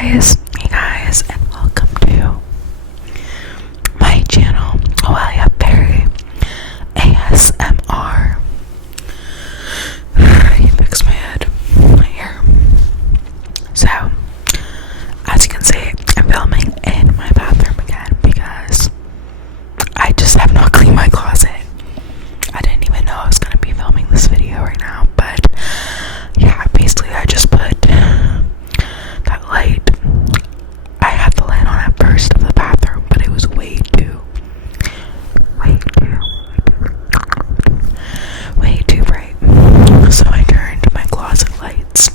Hey guys, and welcome to my channel. Oh, I have Perry ASMR. You fix my head, my hair. So, as you can see, I'm filming in my bathroom again because I just have not cleaned my closet. I didn't even know I was gonna be filming this video right now, but yeah, basically I just put that light. I had the light on at first of the bathroom, but it was way too bright. So I turned my closet lights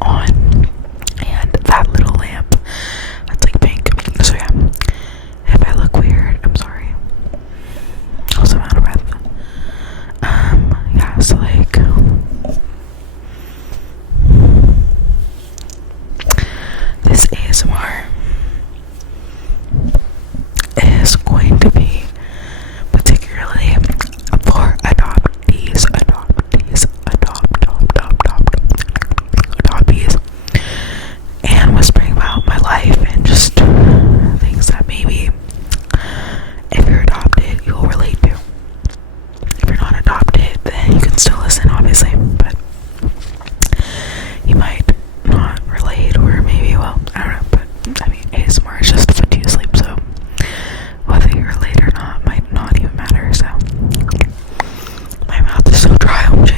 on, and that little lamp that's like pink. So yeah, if I look weird, I'm sorry. Also, I'm out of breath. Yeah, so like, this ASMR is going to be particularly for adoptees, and whispering about my life and just things that maybe if you're adopted you will relate to. If you're not adopted, then you can still listen, obviously, but you might not relate, or maybe, well, I don't know, but I mean, ASMR is just to put you to sleep, so whether you relate or not might not even matter. So my mouth is so dry, OMG.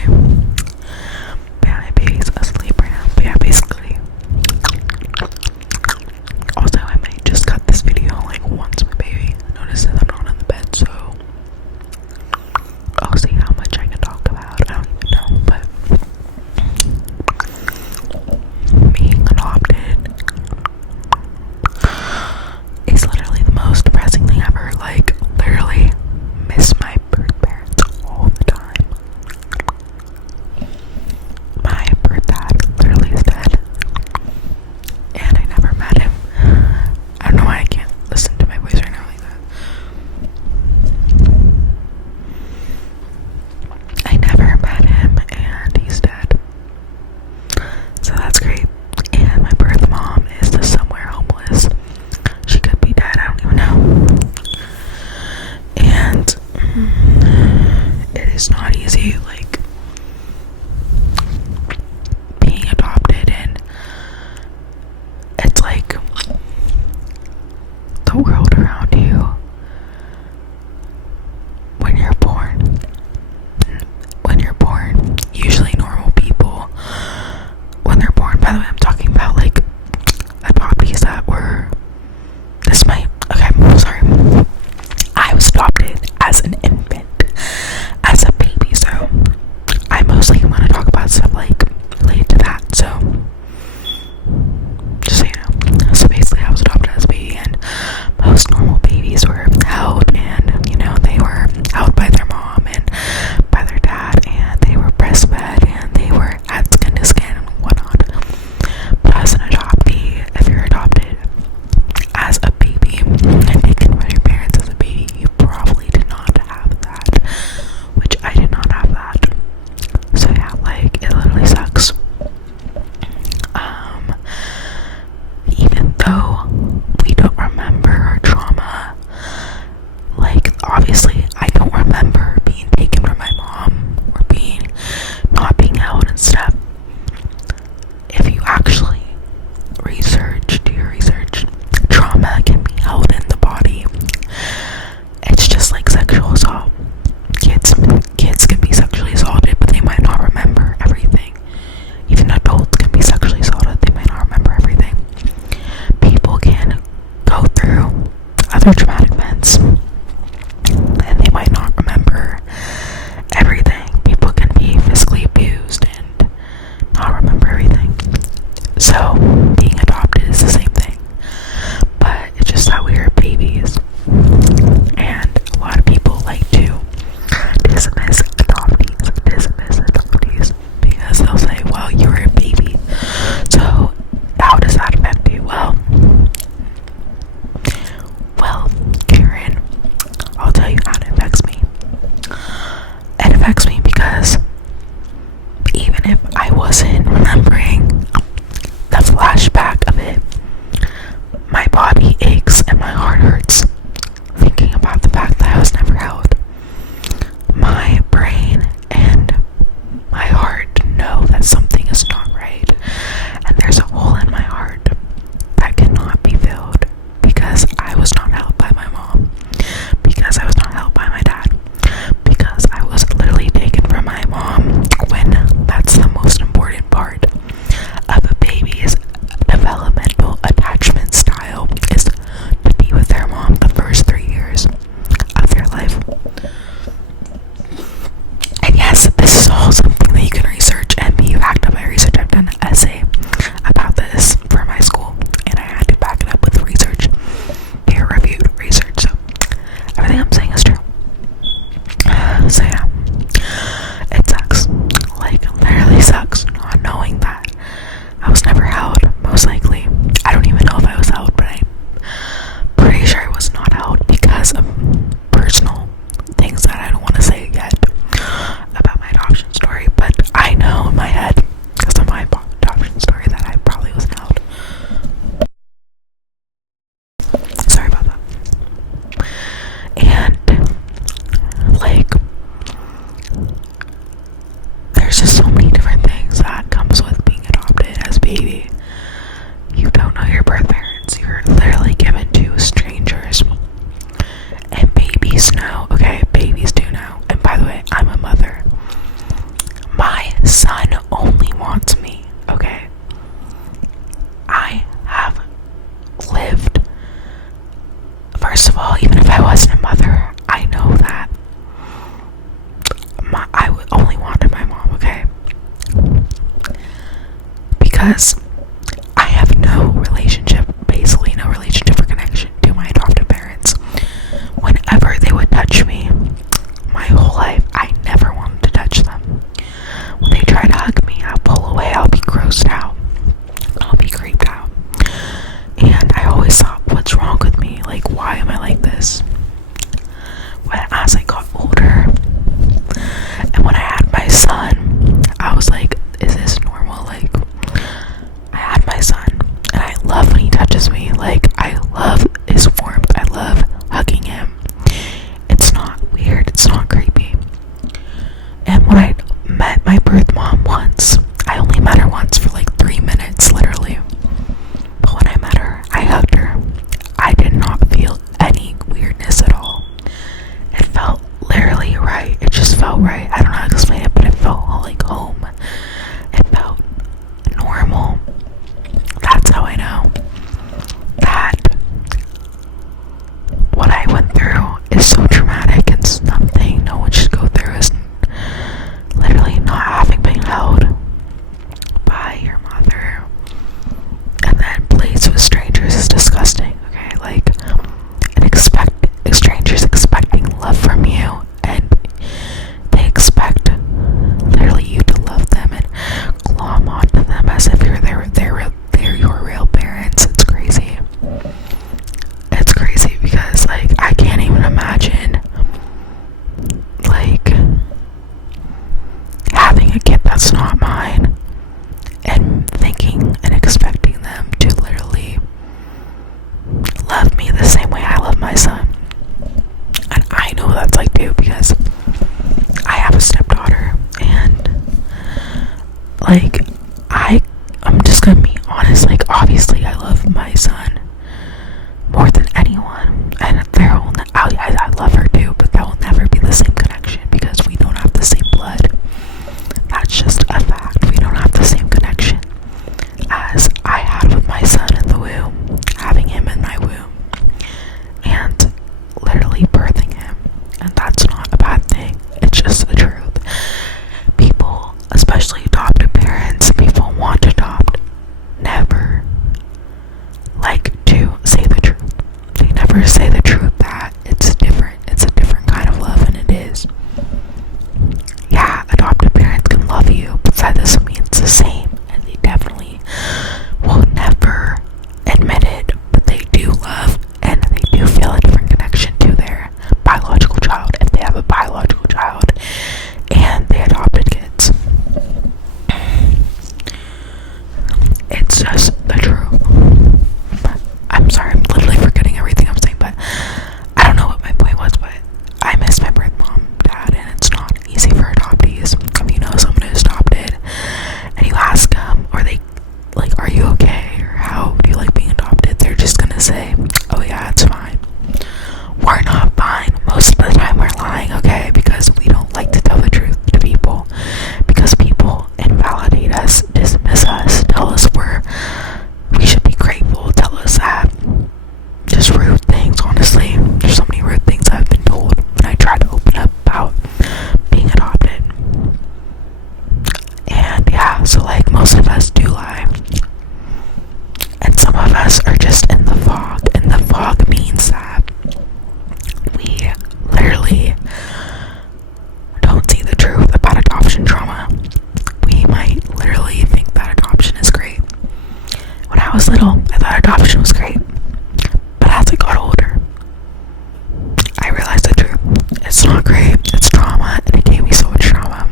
Yeah, my baby's asleep right now, but yeah, basically, also I might just cut this video like once my baby notices I'm not on the bed, so I'll see how much I can talk about. I don't even know, but being adopted is literally the most depressing thing ever. Like, literally miss my birth parents all the time. My birth dad literally is dead, and I never met him. I don't know why I can't listen to my voice right now like that. I never met him, and he's dead. So that's great. And my birth mom is just somewhere homeless. She could be dead, I don't even know. And it is not easy, like, being adopted, and it's like the world around you when you're born. Usually normal people, when they're born, by the way, I'm talking about like adoptees that were, sorry, I was adopted as an infant, as a baby, so I mostly want to talk about stuff like related to that, so just so you know. So basically I was adopted as a baby, and most normal babies were held, and you know, they were held by their mom and by their dad, and they were breastfed, and they were had skin to skin and whatnot. But as an adoptee, if you're adopted as a baby and taken by your parents as a baby, you probably did not have that, which I did not have that. So yeah, like, it literally sucks. Even though we don't remember our trauma, like, obviously I don't remember being taken from my mom or not being held and stuff. If you actually do your research, trauma can be held in the body. It's just like sexual assault. Kids can be sexually assaulted, but they might not remember everything. Even adults can be sexually assaulted, they might not remember everything. People can go through other traumatic events, and they might not remember everything. People can be physically abused and not remember everything. So being adopted is the same thing, but it's just that we are babies, and a lot of people like to dismiss adoptees because they'll say, well, you're a baby, so how does that affect you? Well, Karen, I'll tell you how it affects me. It affects me because even if I wasn't remembering, that's a lot honest, like, obviously I love my son more than anyone, and I love her too, but that will never be the same connection because we don't have the same blood. That's just a fact. We don't have the same connection as I had with my son in the womb, having him in my womb and literally birthing him. And that's not a bad thing, it's just the truth. People, especially adoptive parents, people want to adopt, never like to say the truth. They never say the truth that it's different. It's a different kind of love, and it is. Yeah, adoptive parents can love you, but that doesn't mean it's the same. And they definitely will never admit it, but they do love and they do feel a different connection to their biological child if they have a biological child and they adopted kids. It's just the truth. I'm sorry, I'm literally forgetting everything I'm saying, but I don't know what my point was, but I miss my birth mom, dad, and it's not easy for adoptees. If you know someone who's adopted and you ask them, or they like, are you okay, or how do you like being adopted, they're just gonna say, oh yeah, it's fine. We're not fine. Most of the time we're lying, okay, because we don't like to tell the truth to people, because people invalidate us, dismiss us, tell us we should be grateful, tell us that, just rude things. Honestly, there's so many rude things I've been told when I try to open up about being adopted. And yeah, so like most of us do lie, and some of us are just in the fog, and the fog means that we literally don't see the truth about adoption trauma. We might literally think that adoption is great. When I was little, I thought adoption was great, but as I got older, I realized the truth. It's not great, it's trauma, and it gave me so much trauma.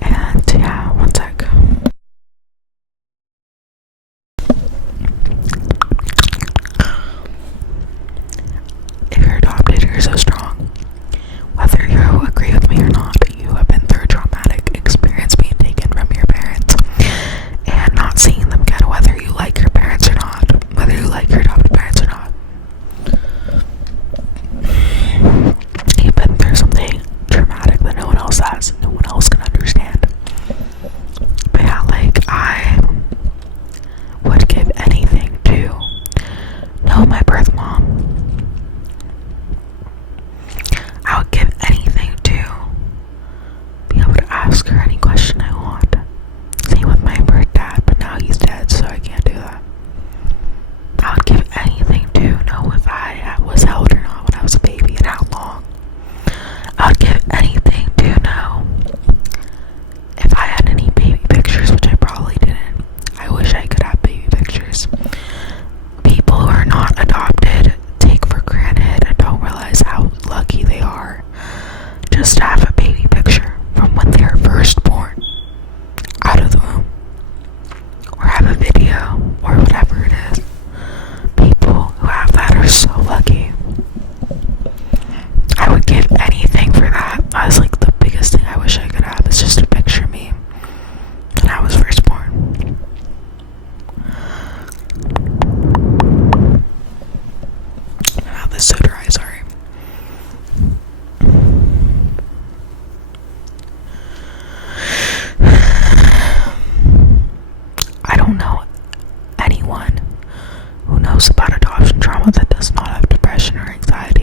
And yeah, one sec. If you're adopted, you're so strong. Whether you agree with me or not, you have been through a traumatic experience being taken from your parents and not seeing them again, whether you like your parents or not, whether you like your adopted parents or not. You've been through something traumatic that no one else has, no one else can understand. But yeah, like, I would give anything to know my birth mom. I would give anything to be able to ask her any question I want. Same with my birth dad, but now he's dead, so I can't do that. I would give anything to know if I was held or not when I was a baby and how long. I would give anything to know if I had any baby pictures, which I probably didn't. I wish I could have baby pictures. People who are not adopted take for granted and don't realize how lucky they are just to have a baby picture from when they were first born out of the womb, or have a video, or whatever it is. People who have that are so lucky. I would give anything for that. That's like the biggest thing I wish I could have, is just a picture of me when I was first born. My mouth is so dry, sorry. I don't know anyone who knows about adoption trauma that does not have depression or anxiety.